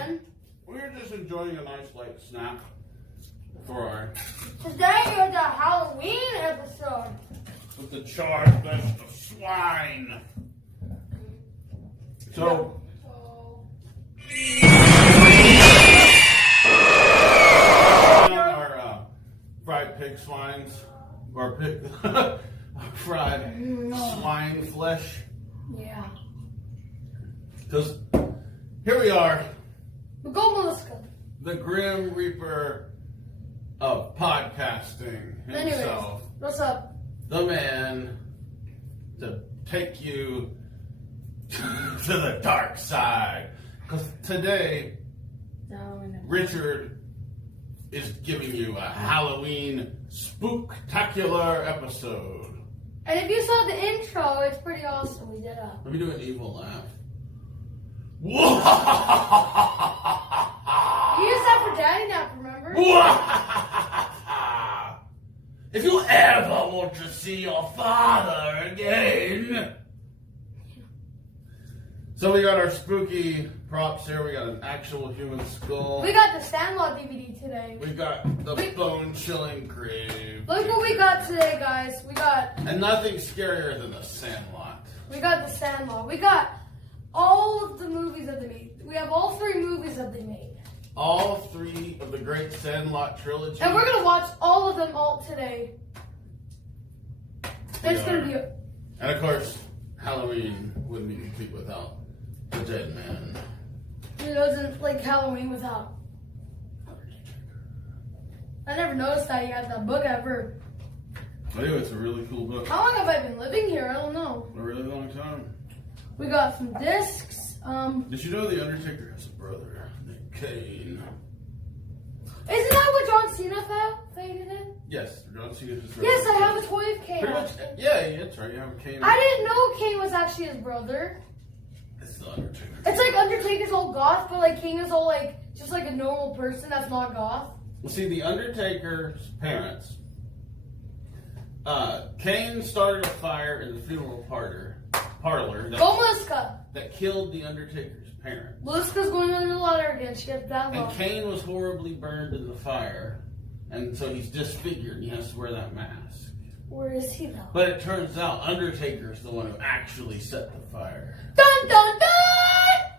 man. We're just enjoying a nice light snack for our... Today is a Halloween episode. With the charred flesh of swine. So... our fried pig swines, or pig... fried swine flesh. Yeah. Because here we are. Go, Melissa. The Grim Reaper of podcasting himself. Anyways, what's up? The man to take you to the dark side. Because today, Richard is giving you a Halloween spooktacular episode. And if you saw the intro, it's pretty awesome. We did a... Let me do an evil laugh. You used that for Daddy Nap, remember? If you ever want to see your father again. So we got our spooky props here. We got an actual human skull. We got the Sandlot DVD today. We got the bone-chilling grave. Look what we got today, guys. We got... And nothing scarier than the Sandlot. We got the Sandlot. We got all of the movies that they made. We have all 3 movies that they made. All 3 of the great Sandlot trilogy. And we're going to watch all of them all today. It's going to be... And of course, Halloween wouldn't be complete without the dead man. It doesn't like Halloween without... I never noticed that you had that book ever. I do, it's a really cool book. How long have I been living here? I don't know. A really long time. We got some discs. Did you know the Undertaker has a brother named Kane? Isn't that what John Cena faded in? Yes, John Cena just... Yes, I have a toy of Kane. Pretty much, yeah, that's right. You have a Kane. I didn't know Kane was actually his brother. It's the Undertaker. It's like Undertaker's all goth, but like King is all like just like a normal person that's not goth. Well, see, the Undertaker's parents, Kane started a fire in the funeral parlor Go, Melissa. that killed the Undertaker's parents. Melissa's going under the water again. She gets that And low. Kane was horribly burned in the fire, and so he's disfigured and he has to wear that mask. Where is he though? But it turns out Undertaker's the one who actually set the fire. Dun dun dun!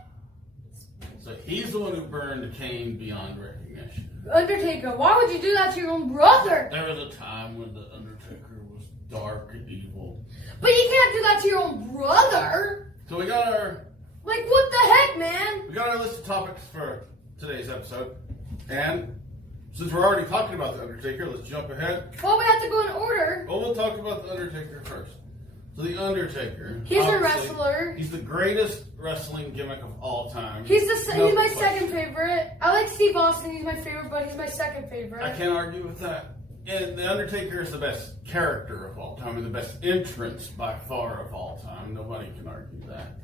So he's the one who burned Kane beyond recognition. Undertaker, why would you do that to your own brother? There was a time when the Undertaker was dark and evil. But you can't do that to your own brother. So we got our What the heck, man? We got our list of topics for today's episode. And since we're already talking about The Undertaker, let's jump ahead. Well, we have to go in order. Well, we'll talk about The Undertaker first. So The Undertaker. He's a wrestler. He's the greatest wrestling gimmick of all time. He's my second favorite. I like Steve Austin. He's my favorite, but he's my second favorite. I can't argue with that. And The Undertaker is the best character of all time and the best entrance by far of all time. Nobody can argue that.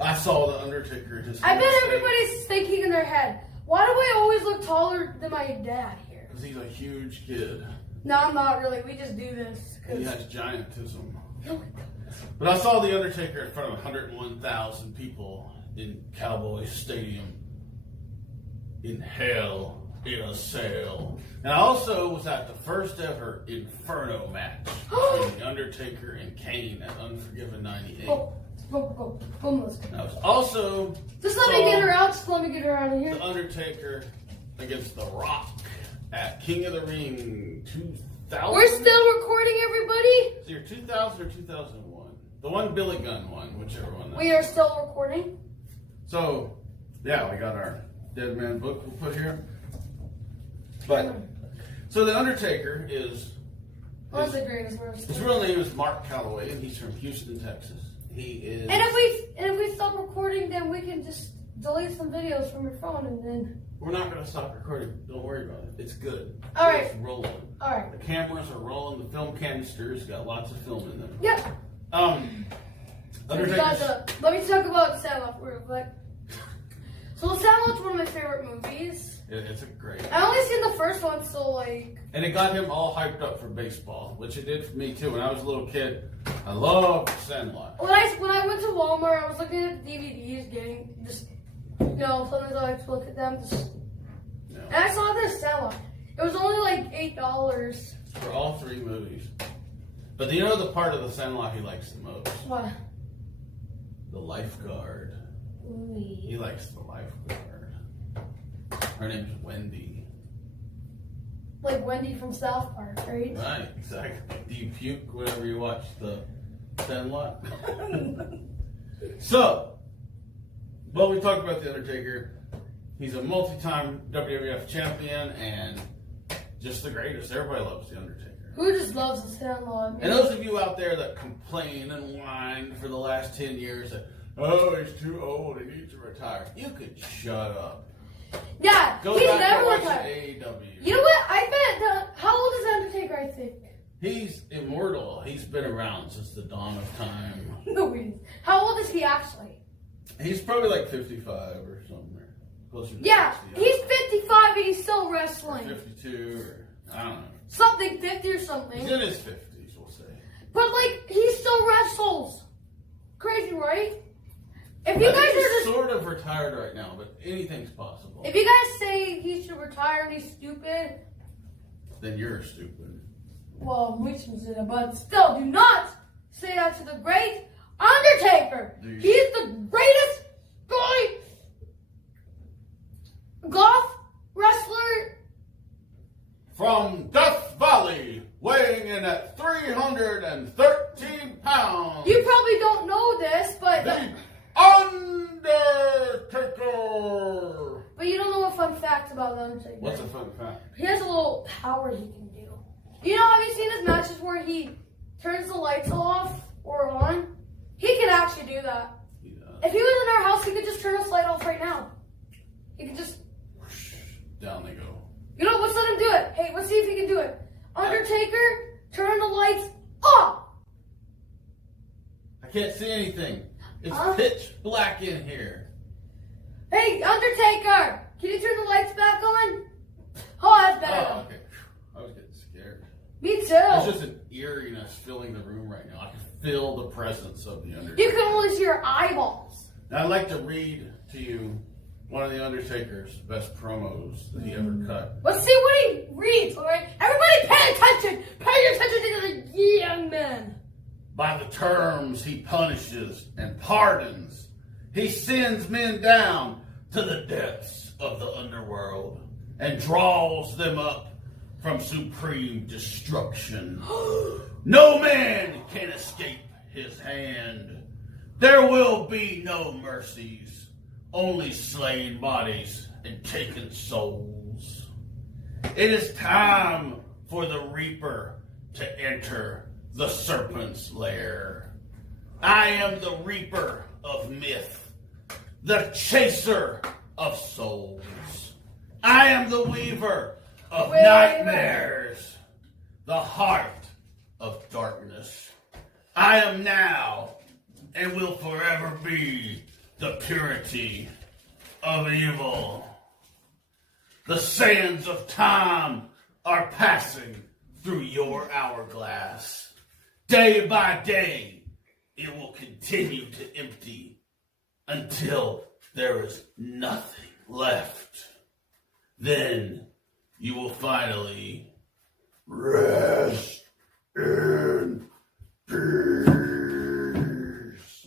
I saw The Undertaker just... I bet everybody's thinking in their head, why do I always look taller than my dad here? Because he's a huge kid. No, I'm not really. We just do this. He has giantism. But I saw The Undertaker in front of 101,000 people in Cowboy Stadium in hell in a cell. And I also was at the first ever Inferno match between The Undertaker and Kane at Unforgiven 98. Go, Melissa. I was also... Just let me get her out. Just let me get her out of here. The Undertaker against The Rock at King of the Ring 2000. We're still recording, everybody. It's either 2000 or 2001. The one Billy Gunn won, whichever one. We are still recording. So, yeah, we got our Dead Man book we'll put here. But, so The Undertaker is... One of the greatest words. His real name is Mark Calloway, and he's from Houston, Texas. He is... And if we stop recording, then we can just delete some videos from your phone, and then... We're not going to stop recording. Don't worry about it. It's good. All right. It's rolling. All right. The cameras are rolling. The film canisters got lots of film in them. Yep. Undertaker's... Let me talk about Sandlot real quick. So Sandlot's one of my favorite movies. It's a great... I only seen the first one, so like... And it got him all hyped up for baseball, which it did for me too. When I was a little kid, I loved Sandlot. When I went to Walmart, I was looking at the DVDs, getting just No, sometimes I like to look at them. No. And I saw this Sandlot. It was only like $8. For all 3 movies. But you know the part of the Sandlot he likes the most? What? The lifeguard. Ooh. He likes the lifeguard. Her name's Wendy. Like Wendy from South Park, right? Right, exactly. Do you puke whenever you watch the Sandlot? So, well, we talked about The Undertaker. He's a multi-time WWF champion and just the greatest. Everybody loves The Undertaker. Who just loves the Sandlot? And those of you out there that complain and whine for the last 10 years that, oh, he's too old, he needs to retire. You could shut up. Yeah, Go he's back never and watch retired. AEW. You know what? I bet how old is Undertaker, I think? He's immortal. He's been around since the dawn of time. No, he isn't. How old is he actually? He's probably like 55 or something. Closer to Yeah, 60. he's 55 and he's still Or wrestling. 52 or, I don't know. Something, 50 or something. He's in his 50s, we'll say. But like, he still wrestles. Crazy, right? If you I guys think are he's just, sort of retired right now, but anything's possible. if you guys say he should retire and he's stupid, Then you're stupid. well, we should say that, but still, do not say that to the great Undertaker. Dude. He's the greatest guy, golf wrestler. From Death Valley, weighing in at 313 pounds. You probably don't know this, but The Undertaker. but you don't know a fun fact about the Undertaker. What's a fun fact? He has a little power he can do. You know, have you seen his matches where he turns the lights off or on? He can actually do that. He does. If he was in our house, he could just turn this light off right now. He could just, Down they go. you know, let's let him do it. Hey, let's see if he can do it. Undertaker, turn the lights off. I can't see anything. It's Huh? pitch black in here. Hey, Undertaker, can you turn the lights back on? Oh, that's better. Oh, okay. I was getting scared. Me too. There's just an eeriness filling the room right now. I can feel the presence of the Undertaker. You can only see your eyeballs. Now, I'd like to read to you one of the Undertaker's best promos that he ever cut. Let's see what he reads, alright? Everybody pay attention! Pay attention to the young man! By the terms he punishes and pardons, he sends men down to the depths of the underworld and draws them up from supreme destruction. No man can escape his hand. There will be no mercies, only slain bodies and taken souls. It is time for the Reaper to enter the serpent's lair. I am the Reaper of myth, the chaser of souls. I am the weaver of nightmares, the heart of darkness. I am now and will forever be the purity of evil. The sands of time are passing through your hourglass. Day by day, it will continue to empty until there is nothing left. Then you will finally rest in peace.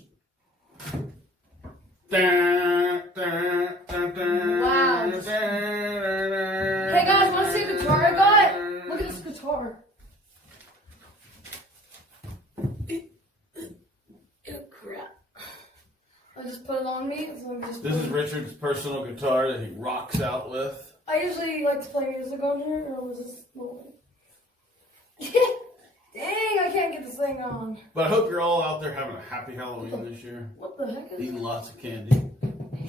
Wow. Hey guys, want to see the guitar I got? Look at this guitar. Crap. I just put it on me. So This is Richard's personal guitar that he rocks out with. I usually like to play music on here, or was this moment? Dang, I can't get this thing on. But I hope you're all out there having a happy Halloween this year. What the heck is Eating it? lots of candy.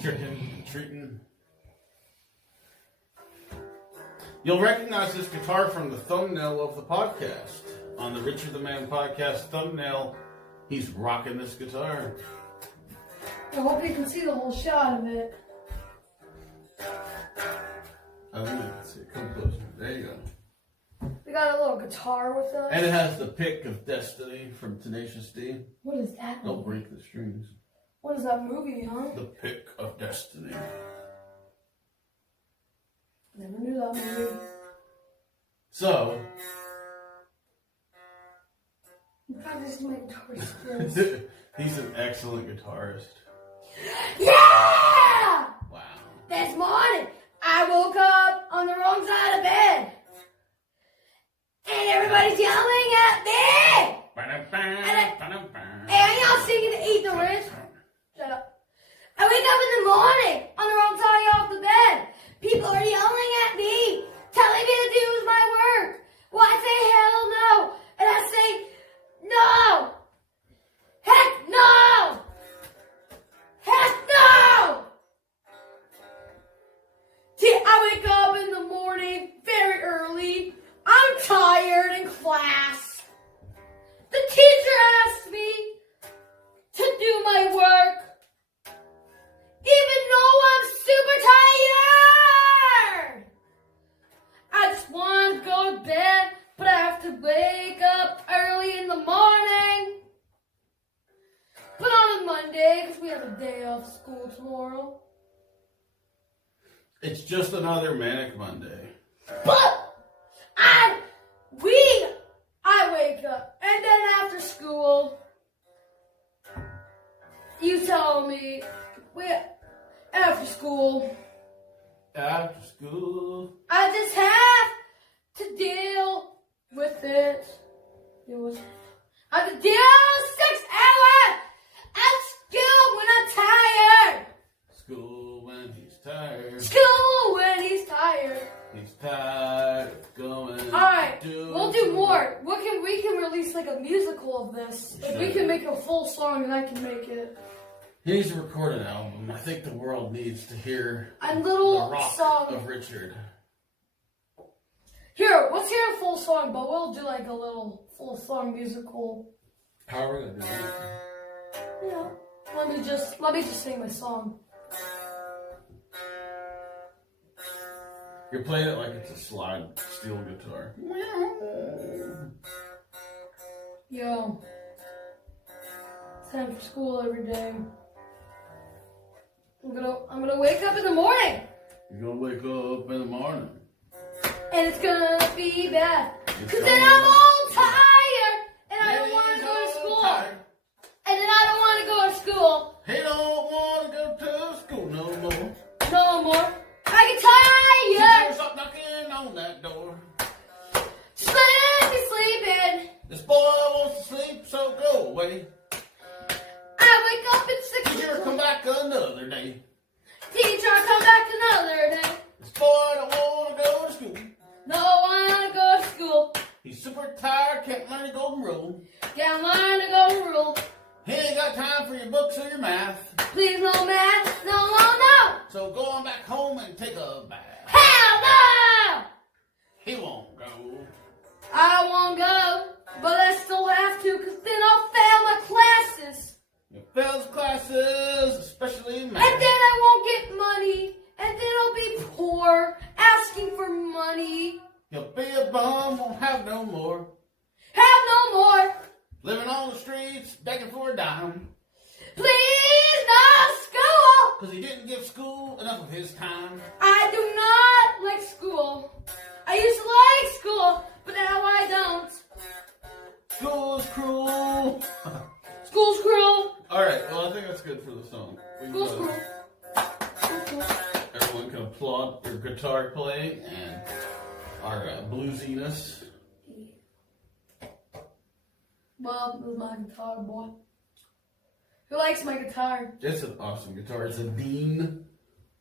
Tricking, treating. You'll recognize this guitar from the thumbnail of the podcast. On the Richard the Man podcast thumbnail, he's rocking this guitar. I hope you can see the whole shot of it. I think you can see it. Come closer. There you go. We got a little guitar with us. And it has the pick of destiny from Tenacious D. What is that? Don't break the strings. What is that movie, huh? The pick of destiny. that movie. So, Practice my guitar skills. he's an excellent guitarist. Yeah! Wow. This morning, I woke up on the wrong side of bed. And everybody's yelling at me! And y'all singing to Eat the Rich. Shut up. I wake up in the morning on the wrong side of the bed. People are yelling at me, telling me to do my work. Well, I say hell no. And I say, no! Heck no! Heck no! See, I wake up in the morning very early. I'm tired in class. The teacher asked me to do my work, even though I'm super tired. I just want to go to bed, but I have to wake up early in the morning. But on a Monday, because we have a day off school tomorrow. It's just another Manic Monday. But I wake up, and then after school, you tell me, after school, I just have to deal with it. I have to deal with 6 hours at school when I'm tired. School when he's tired. School when he's tired. He's tired of going. Alright, we'll do more. We can release like a musical of this. Like we can make a full song and I can make it. He needs to record an album. I think the world needs to hear A little the rock song of Richard. Here, let's hear a full song, but we'll do like a little full song musical. How are we gonna do that? Yeah. Let me just sing my song. You're playing it like it's a slide steel guitar. Yo. It's time for school every day. I'm gonna wake up in the morning. You're gonna wake up in the morning. And it's gonna be bad. Cause then I'm all tired. And I don't wanna go to school. And then I don't wanna go to school. He don't wanna go to school no more. No more. I get tired. Stop knocking on that door. Just let me sleeping. This boy wants to sleep, so go away. I wake up at 6 Teacher, o'clock. come back another day. Teacher, come back another day. This boy don't want to go to school. No, I wanna go to school. He's super tired, can't learn the golden rule. Can't learn to go to rule. He ain't got time for your books or your math. Please no math, no. So go on back home and take a bath. Hell no! He won't go. I won't go, but I still have to, cause then I'll fail my classes. You fails classes, especially math. And then I won't get money. And then I'll be poor, asking for money. You'll be a bum, won't have no more. Have no more. Living on the streets, begging for a dime. Please, no school. Cause he didn't give school enough of his time. I do not like school. I used to like school, but now I don't. School's cruel. School's cruel. Alright, well I think that's good for the song. School's cruel. School's cruel. Everyone can applaud your guitar playing and our bluesiness. Well, this is my guitar, boy. Who likes my guitar? It's an awesome guitar. It's a Dean.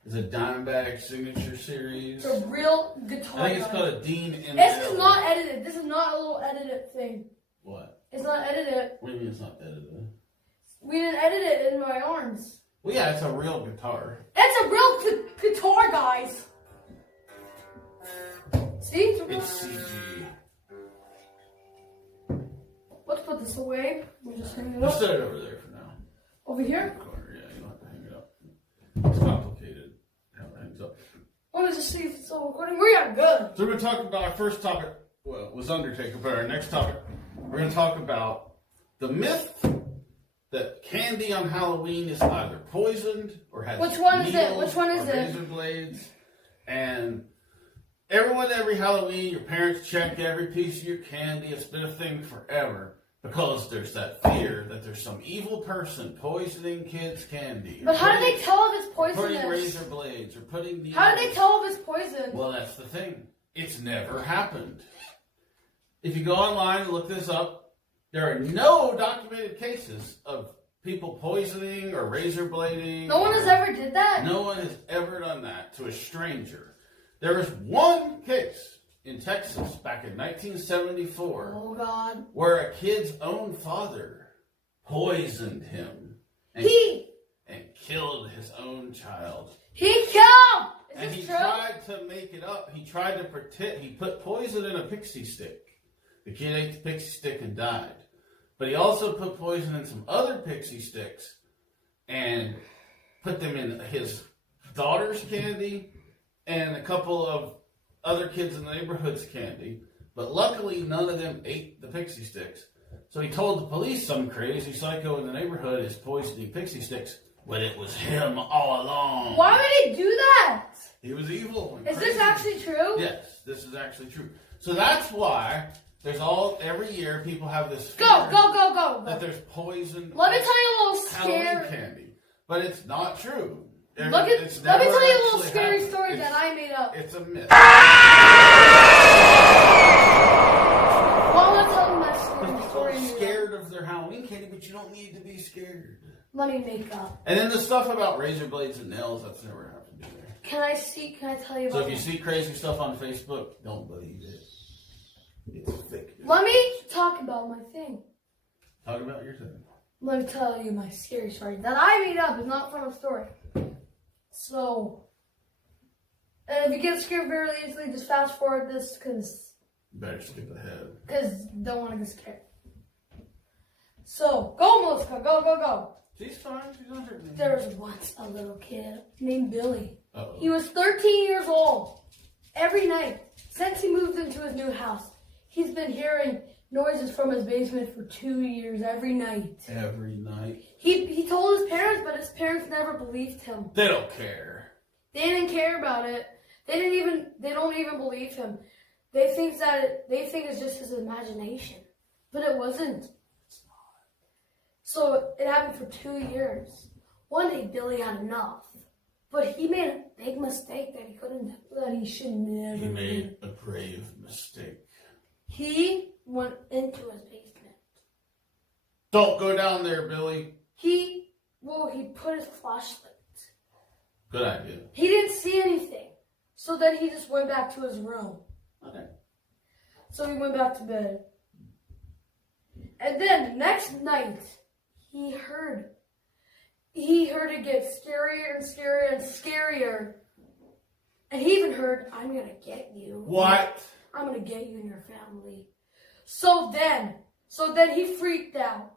It's a Dimebag signature series. It's a real guitar. I think it's called a Dean ML. This is not edited. This is not a little edited thing. What? It's not edited. What do you mean it's not edited? We didn't edit it in my arms. Well, yeah, it's a real guitar. It's a real guitar, guys. See? It's a real... It's CG. Let's put this away. We'll just hang it Just up. set it over there for now. Over here? Corner, yeah, you don't have to hang it up. It's complicated how it hangs up. I want to just see if it's still recording. We are good. So we're going to talk about our first topic, well, was Undertaker, but our next topic, we're going to talk about the myth that candy on Halloween is either poisoned or has Which one is it? needles Which one is or it? razor blades, and Everyone, every Halloween, your parents check every piece of your candy. It's been a thing forever because there's that fear that there's some evil person poisoning kids' candy. But how do they tell if it's poisonous? Putting razor blades or putting needles. How do they tell if it's poison? Well, that's the thing. It's never happened. If you go online and look this up, there are no documented cases of people poisoning or razor blading. No one has ever did that? No one has ever done that to a stranger. There was one case in Texas back in 1974 Oh, God. where a kid's own father poisoned him and killed his own child. He killed! And Is he this true? tried to make it up. He tried to pretend. He put poison in a pixie stick. The kid ate the pixie stick and died. But he also put poison in some other pixie sticks and put them in his daughter's candy and a couple of other kids in the neighborhood's candy. But luckily, none of them ate the pixie sticks. So he told the police some crazy psycho in the neighborhood is poisoning pixie sticks. But it was him all along. Why would he do that? He was evil. And Is crazy. this actually true? Yes, this is actually true. So that's why there's every year people have this fear Go. that there's poison. Let me tell you a little Halloween scary. candy, but it's not true. Let me tell you a little scary story that I made up. It's a myth. Well, let's tell you my People story. are scared of their Halloween candy, but you don't need to be scared. Let me make up. And then the stuff about razor blades and nails, that's never happened either. Can I tell you So about if you see crazy stuff on Facebook, don't believe it. It's fake. Let me talk about my thing. Talk about your thing. Let me tell you my scary story that I made up. It's not from a story. So, and if you get scared very easily, just fast forward this because Better skip ahead. don't want to get scared. So, go Melissa, go. She's fine. She's not hurting me. There was once a little kid named Billy. Uh-oh. He was 13 years old. Every night, since he moved into his new house, he's been hearing noises from his basement for 2 years every night. Every night. He told his parents, but his parents never believed him. They don't care. They didn't care about it. They don't even believe him. They think it's just his imagination. But it wasn't. So it happened for 2 years. One day Billy had enough. But he made a big mistake that he should never He do. made a grave mistake. He went into his basement. Don't go down there, Billy. He put his flashlight. Good idea. He didn't see anything. So then he just went back to his room. Okay. So he went back to bed. And then the next night, he heard it get scarier and scarier and scarier. And he even heard, I'm going to get you. What? I'm going to get you and your family. So then he freaked out.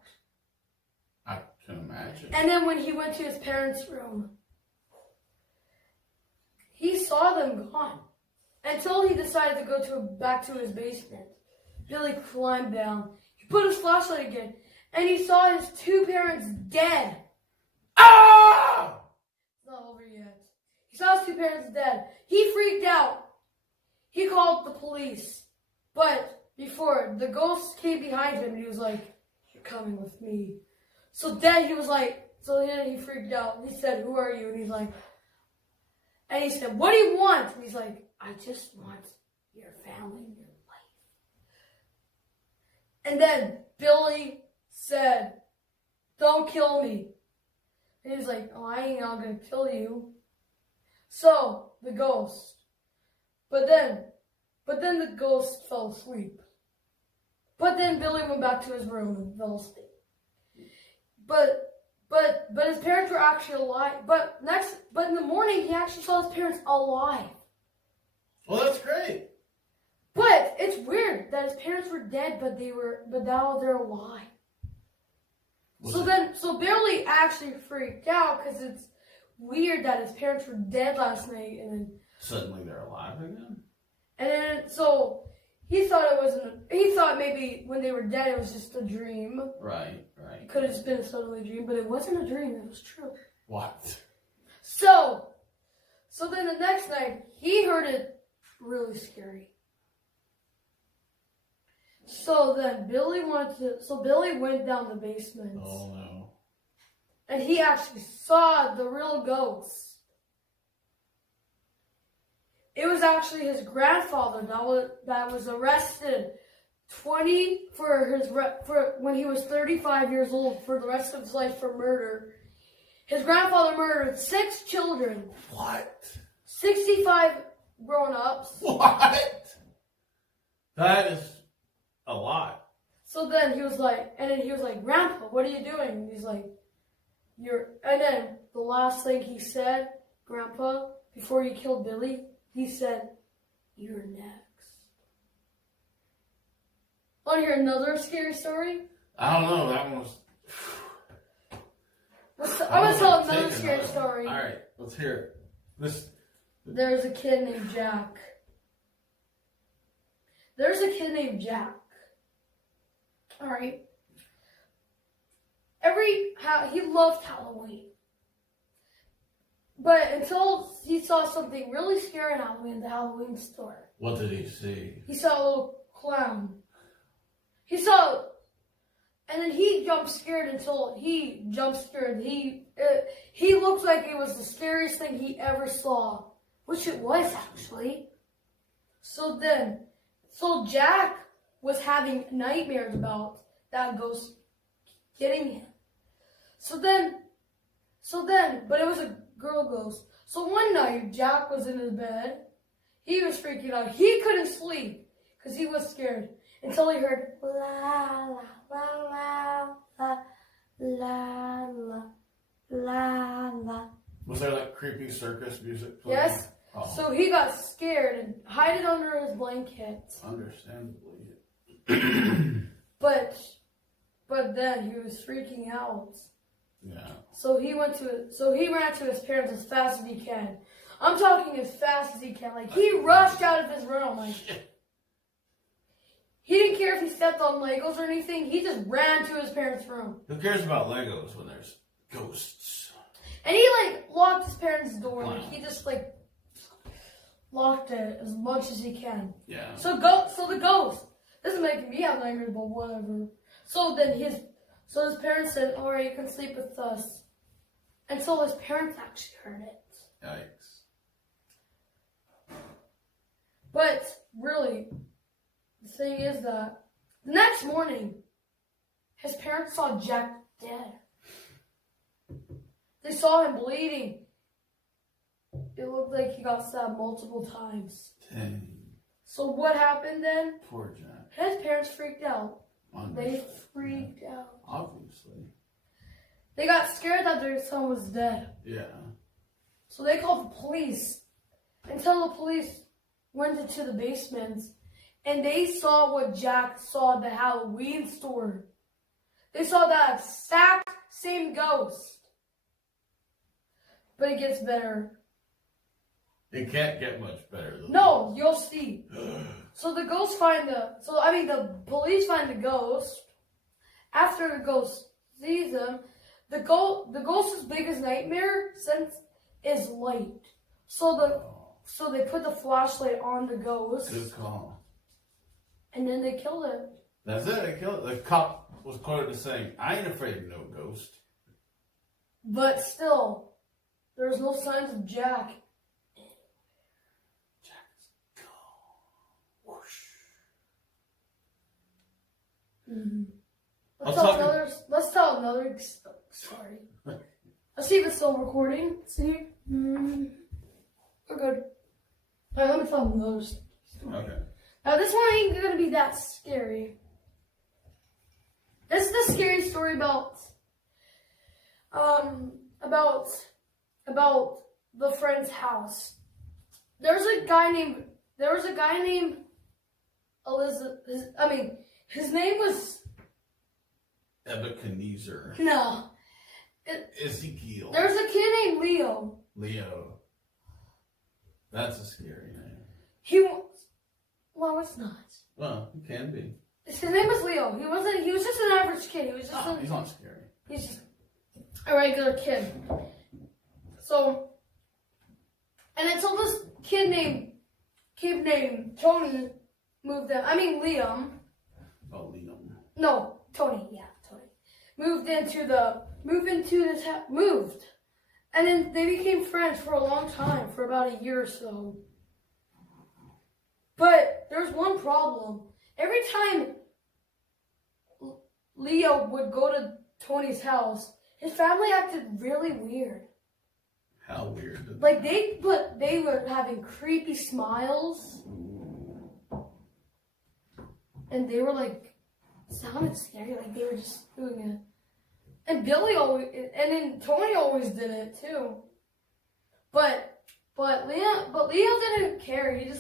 I can imagine. And then when he went to his parents' room, he saw them gone. Until he decided to go back to his basement. Billy climbed down. He put his flashlight again. And he saw his two parents dead. Ah! It's not over yet. He saw his two parents dead. He freaked out. He called the police. But before, the ghost came behind him and he was like, you're coming with me. So then he freaked out. He said, who are you? And he said, what do you want? And he's like, I just want your family and your life. And then Billy said, don't kill me. And he's like, oh, I ain't not gonna kill you. So, the ghost. But then the ghost fell asleep. But then Billy went back to his room and fell asleep. But his parents were actually alive. But in the morning, he actually saw his parents alive. Well, that's great. But it's weird that his parents were dead, but now they're alive. So Billy actually freaked out because it's weird that his parents were dead last night, and then Suddenly they're alive again? and then so he thought maybe when they were dead it was just a dream. Right. It could have just been a suddenly dream, but it wasn't a dream. It was true. What? So then the next night he heard it really scary. So then Billy went down the basement. Oh no. And he actually saw the real ghost. It was actually his grandfather that was arrested when he was 35 years old for the rest of his life for murder. His grandfather murdered 6 children. What? 65 grown-ups. What? That is a lot. So then he was like, Grandpa, what are you doing? And he's like, and then the last thing he said, Grandpa, before he killed Billy, he said, "You're next." Want to hear another scary story? I don't know. That one was. I'm going to tell another scary story. All right, let's hear it. There's a kid named Jack. All right. He loved Halloween. But until he saw something really scary in Halloween, the Halloween store. What did he see? He saw a little clown. And then he jumped scared. He looked like it was the scariest thing he ever saw, which it was actually. So Jack was having nightmares about that ghost getting him. But it was a girl ghost. So one night, Jack was in his bed. He was freaking out. He couldn't sleep because he was scared until he heard la la la la la la la la. Was there like creepy circus music playing? Yes. Oh. So he got scared and hid it under his blanket. Understandably. But then he was freaking out. Yeah. So he ran to his parents as fast as he can. I'm talking as fast as he can. Like, he rushed out of his room. Like, he didn't care if he stepped on Legos or anything. He just ran to his parents' room. Who cares about Legos when there's ghosts? And he, locked his parents' door. Like, he just, locked it as much as he can. Yeah. So the ghost. This is making me have nightmares, but whatever. So his parents said, "All right, you can sleep with us." Until his parents actually heard it. Yikes. But really, the thing is that the next morning, his parents saw Jack dead. They saw him bleeding. It looked like he got stabbed multiple times. Dang. So what happened then? Poor Jack. His parents freaked out. They Understood. freaked out. Obviously. They got scared that their son was dead. Yeah. So they called the police. Until the police went into the basement and they saw what Jack saw at the Halloween store. They saw that exact same ghost. But it gets better. It can't get much better than No, you'll see. So the police find the ghost. After the ghost sees him, the ghost's biggest nightmare since is light. So they put the flashlight on the ghost. Good call. And then they killed him. That's it. They killed it. The cop was quoted as saying, "I ain't afraid of no ghost." But still, there's no signs of Jack. Jack's gone. Whoosh. Mm-hmm. Let's tell another story. Let's see if it's still recording. See? We're good. Alright, let me tell another story. Okay. Now this one ain't gonna be that scary. This is the scary story about the friend's house. There was a guy named his name was Ebenezer. no. Ezekiel. There's a kid named Leo. Leo. That's a scary name. Well, it's not. Well, it can be. His name was Leo. He was just an average kid. He was just He's not scary. He's just a regular kid. So, and until this kid named kid named Tony moved in. I mean Liam. Oh, Liam. No, Tony. Yeah, Tony. Moved, and then they became friends for a long time, for about a year or so. But there's one problem. Every time Leo would go to Tony's house, his family acted really weird. How weird. Like they were having creepy smiles. And they were like, sounded scary, like they were just doing it. And then Tony always did it too. But Leo didn't care. He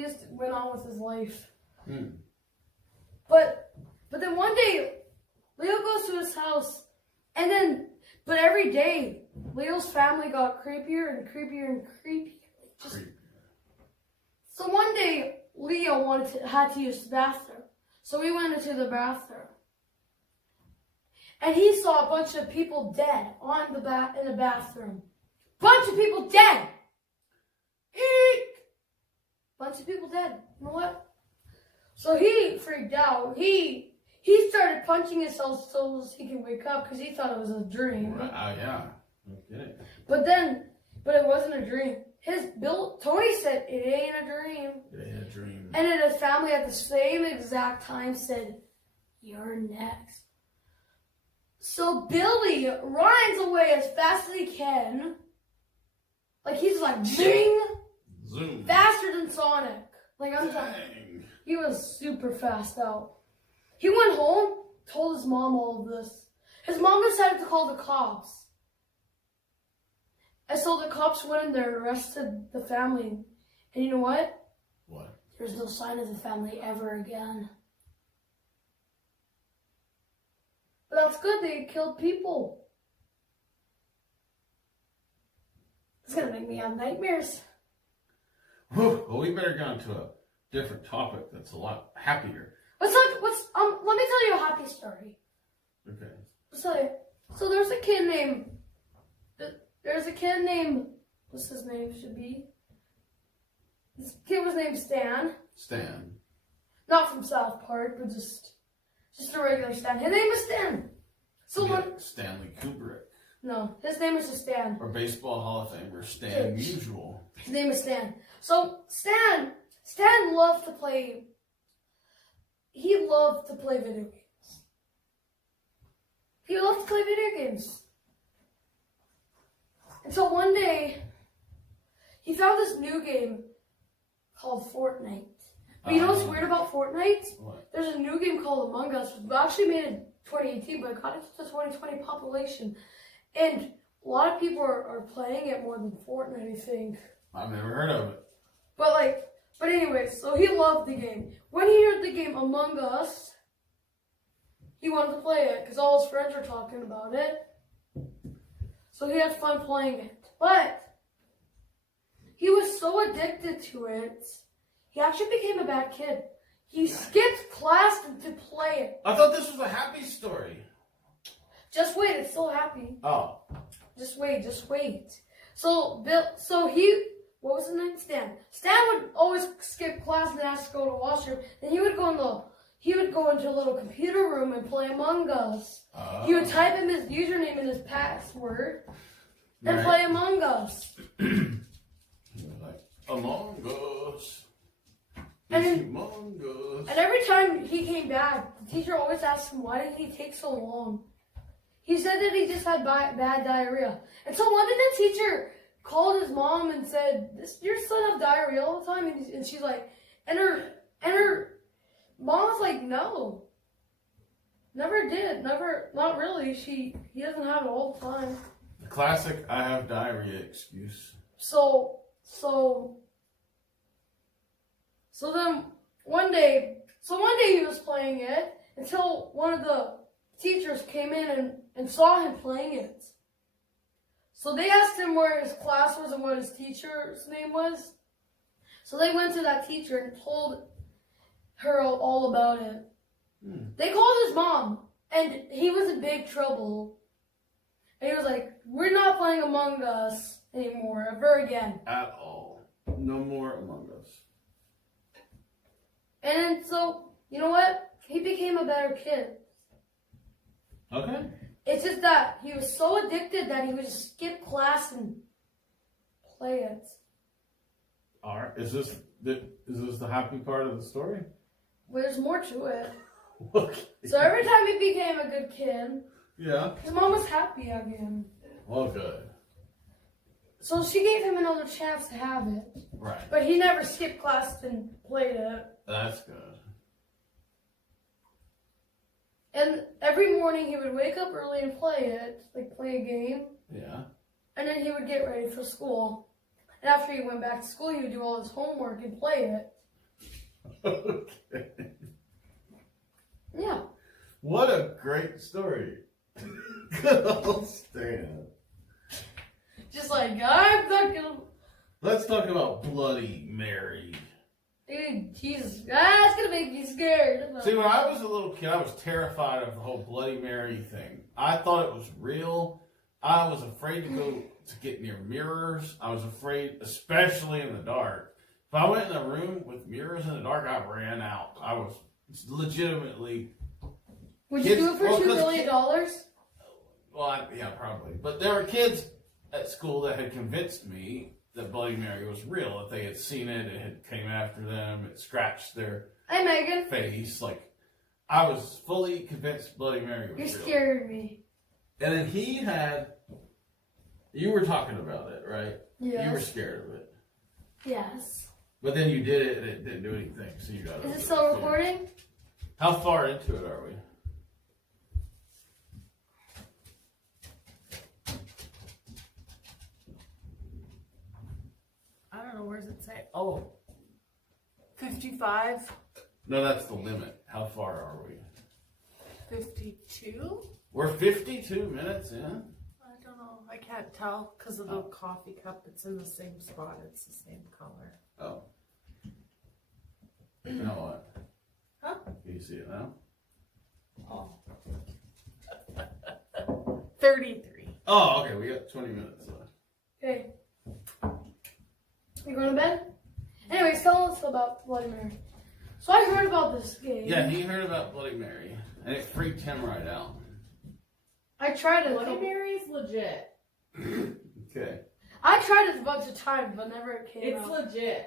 just went on with his life. But then one day, Leo goes to his house, but every day, Leo's family got creepier and creepier and creepier. So one day, Leo had to use the bathroom. So we went into the bathroom. And he saw a bunch of people dead in the bathroom. Bunch of people dead! Eek! Bunch of people dead. You know what? So he freaked out. He started punching himself so he can wake up because he thought it was a dream. Yeah. Okay. But it wasn't a dream. Tony said it ain't a dream. It ain't a dream. And then his family at the same exact time said, "You're next." So Billy runs away as fast as he can. Like he's like zing, Zoom. faster than Sonic. Like I'm telling. He was super fast out. He went home, told his mom all of this. His mom decided to call the cops. And so the cops went in there and arrested the family. And you know what? What? There's no sign of the family ever again. But that's good, they killed people. It's gonna make me have nightmares. Well, we better get on to a different topic that's a lot happier. Let me tell you a happy story. Okay. So there's a kid named, what's his name should be? This kid was named Stan. Stan. Not from South Park, but just a regular Stan. His name is Stan. Stanley Kubrick. No, his name is just Stan. Or Baseball Hall of Famer Stan Musial. His name is Stan. So Stan loved to play. He loved to play video games. He loved to play video games. And so one day, he found this new game called Fortnite. But you know what's weird about Fortnite? What? There's a new game called Among Us. It was actually made in 2018, but it got into the 2020 population. And a lot of people are playing it more than Fortnite, I think. I've never heard of it. But anyway, so he loved the game. When he heard the game Among Us, he wanted to play it because all his friends were talking about it. So he had fun playing it. But he was so addicted to it, he actually became a bad kid. He skipped class to play it. I thought this was a happy story. Just wait, it's still happy. Oh. Just wait. So what was his name? Stan. Stan would always skip class and ask to go to the washroom. Then he would go into a little computer room and play Among Us. Oh. He would type in his username and his password and play Among Us. Like, Among Us. And Among Us. And every time he came back, the teacher always asked him, why did he take so long? He said that he just had bad diarrhea. And so one day the teacher called his mom and said, your son have diarrhea all the time? And she's like, and her mom was like, no. Never did. Never, not really. He doesn't have it all the time. The classic I have diarrhea excuse. So then one day he was playing it until one of the teachers came in and saw him playing it. So they asked him where his class was and what his teacher's name was. So they went to that teacher and told her all about it. They called his mom, and he was in big trouble. And he was like, we're not playing Among Us anymore, ever again. At all. No more Among Us. And so, you know what? He became a better kid. Okay. It's just that he was so addicted that he would just skip class and play it. All right. Is this the happy part of the story? Well, there's more to it. Okay. So every time he became a good kid, Yeah. his mom was happy again. Well, good. So she gave him another chance to have it. Right. But he never skipped class and played it. That's good. And every morning he would wake up early and play it, like play a game. Yeah. And then he would get ready for school. And after he went back to school, he would do all his homework and play it. Okay. Yeah. What a great story. Good old Stan. Just like, I'm not gonna... Let's talk about Bloody Mary. Dude, Jesus, that's gonna make me scared. See, when I was a little kid, I was terrified of the whole Bloody Mary thing. I thought it was real. I was afraid to go to get near mirrors. I was afraid, especially in the dark. If I went in a room with mirrors in the dark, I ran out. I was legitimately... Would you do it for $2 million? Well, yeah, probably. But there were kids at school that had convinced me that Bloody Mary was real, that they had seen it, it had came after them, it scratched their Hey, Megan. face. Like, I was fully convinced Bloody Mary was You're real. scaring me. And then you were talking about it, right? Yes. You were scared of it. Yes. But then you did it and it didn't do anything, so you got Is over it still too. recording? How far into it are we? I don't know, where does it say? Oh, 55, No, that's the limit. How far are we? 52? We're 52 minutes in? I don't know. I can't tell because of the coffee cup. It's in the same spot. It's the same color. Oh. You know what? Huh? Can you see it now? Oh. 33. Oh, okay. We got 20 minutes left. Okay. You going to bed? Anyways, tell us about Bloody Mary. So I heard about this game. Yeah, he heard about Bloody Mary, and it freaked him right out. I tried it. Bloody Mary's legit. Okay. I tried it a bunch of times, but never it came It's out. legit.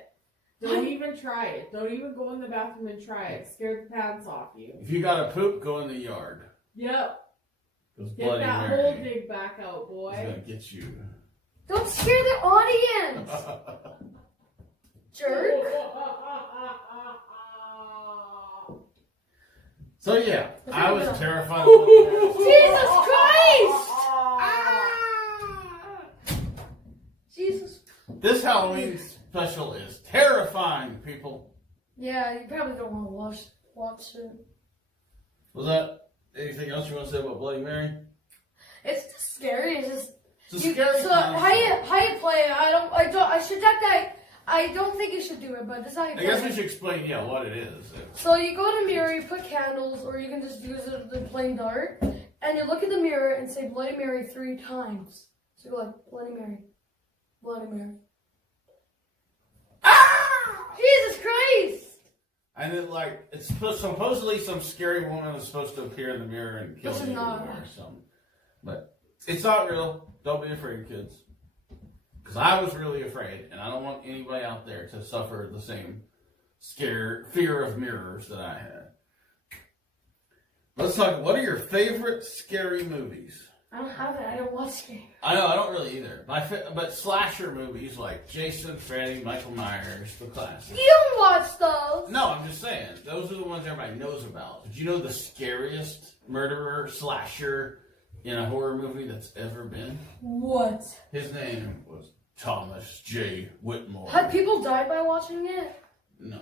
Don't even try it. Don't even go in the bathroom and try it. Scare the pants off you. If you got to poop, go in the yard. Yep. Because Get Bloody that Mary whole dig back out, is boy. going to get you. Don't scare the audience, jerk. So yeah, I was terrified. Jesus Christ! Jesus. This Halloween special is terrifying, people. Yeah, you probably don't want to watch it. Was that anything else you want to say about Bloody Mary? It's just scary. It's just. It's a scary So concept. how you play it? I don't think you should do it, but this is how you I play guess we it. should explain, what it is. So you go to mirror, you put candles, or you can just use it the plain dart, and you look in the mirror and say Bloody Mary 3 times. So you go like Bloody Mary, Bloody Mary. Ah! Jesus Christ! And then, it's supposedly some scary woman is supposed to appear in the mirror and kill This is you not. or something. But it's not real. Don't be afraid, kids. Because I was really afraid, and I don't want anybody out there to suffer the same fear of mirrors that I had. Let's talk. What are your favorite scary movies? I don't have it. I don't watch games. I know, I don't really either. But slasher movies like Jason, Freddy, Michael Myers, the classics. You don't watch those. No, I'm just saying. Those are the ones everybody knows about. Did you know the scariest murderer, slasher in a horror movie that's ever been? What? His name was Thomas J. Whitmore. Have people died by watching it? No.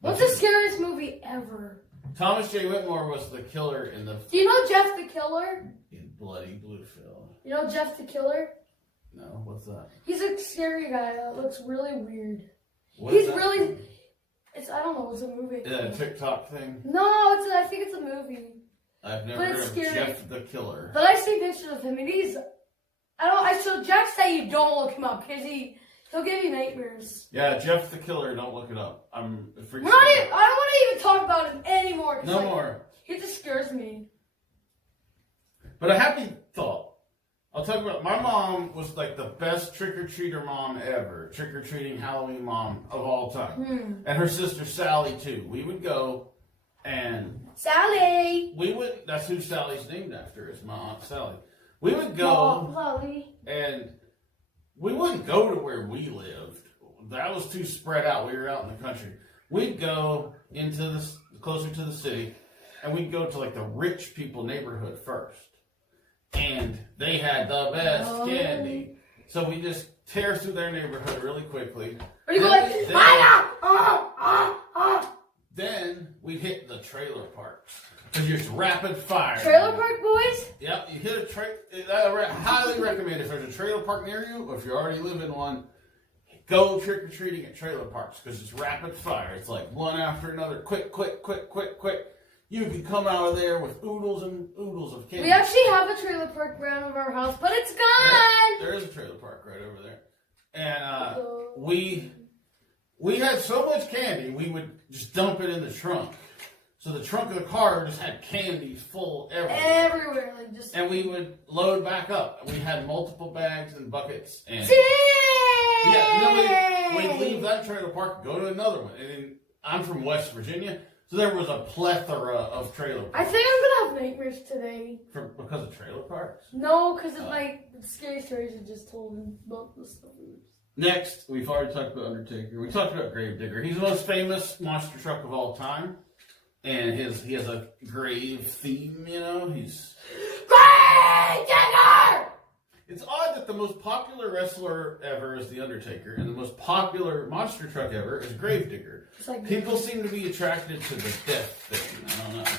What's the scariest movie ever? Thomas J. Whitmore was the killer in Do you know Jeff the Killer? in Bloody Bluefield. You know Jeff the Killer? No, what's that? He's a scary guy that looks really weird. What is He's that? really. I don't know. It's a movie. Is that a TikTok thing? No, I think it's a movie. I've never But heard it's of scary. Jeff the Killer. But I see pictures of him, and he's. So Jack say you don't look him up because He'll give you nightmares. Yeah, Jeff the Killer. Don't look it up. I don't want to even talk about him anymore. No more. He just scares me. But a happy thought. I'll talk about, my mom was like the best trick-or-treater mom ever. Trick-or-treating Halloween mom of all time. And her sister Sally too. We would go and... Sally! That's who Sally's named after, is my Aunt Sally. We would go and we wouldn't go to where we lived. That was too spread out. We were out in the country. We'd go closer to the city, and we'd go to like the rich people neighborhood first. And they had the best candy. So we just tear through their neighborhood really quickly. Or you go like, then we hit the trailer parks. Because you're just rapid fire. Trailer park boys? Yep, you hit a I highly recommend if there's a trailer park near you, or if you already live in one, go trick-or-treating at trailer parks. Because it's rapid fire. It's like one after another. Quick. You can come out of there with oodles and oodles of candy. We actually have a trailer park around of our house, but it's gone. There is a trailer park right over there. And we had so much candy, we would just dump it in the trunk. So the trunk of the car just had candy full everywhere. And we would load back up. We had multiple bags and buckets. And we'd leave that trailer park, go to another one. And then I'm from West Virginia. So there was a plethora of trailer parks. I think I'm going to have nightmares today. Because of trailer parks? No, because of like the scary stories you just told me about the stuff. Next, we've already talked about Undertaker. We talked about Gravedigger. He's the most famous monster truck of all time. And he has a grave theme, you know? He's... Gravedigger! It's odd that the most popular wrestler ever is The Undertaker, and the most popular monster truck ever is Gravedigger. Like people seem to be attracted to the death thing. I don't know.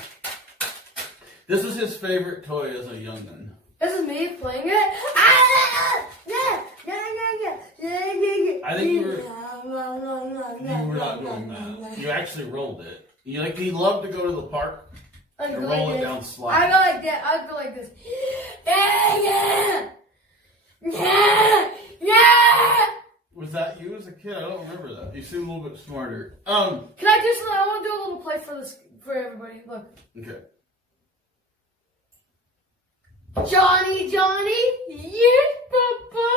This is his favorite toy as a young'un. This is me playing it. I think you were not doing that. You actually rolled it. He loved to go to the park and roll it down slide. I go like that. I go like this. Was that you as a kid? I don't remember that. You seem a little bit smarter. Can I do something? I want to do a little play for everybody. Look. Okay. Johnny, yes, Papa.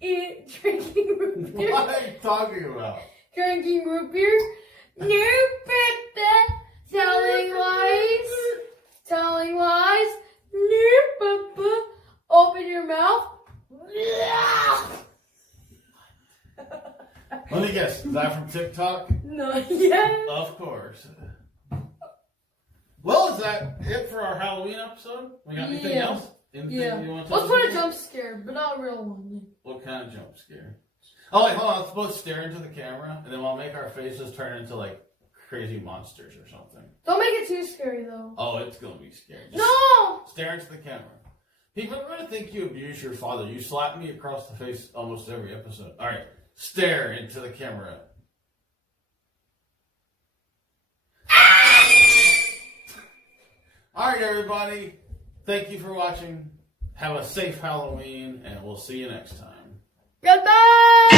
Drinking root beer. What are you talking about? Drinking root beer. No, Papa. Telling lies. No, Papa. Open your mouth. Let me guess. Is that from TikTok? No, yeah. Of course. Well, is that it for our Halloween episode? We got anything else? Anything you want to Let's put a jump scare, but not a real one. What kind of jump scare? Oh, wait, hold on. Let's both stare into the camera, and then we'll make our faces turn into, like, crazy monsters or something. Don't make it too scary, though. Oh, it's going to be scary. No! Stare into the camera. People are going to think you abuse your father. You slap me across the face almost every episode. All right. Stare into the camera. All right, everybody. Thank you for watching. Have a safe Halloween, and we'll see you next time. Goodbye!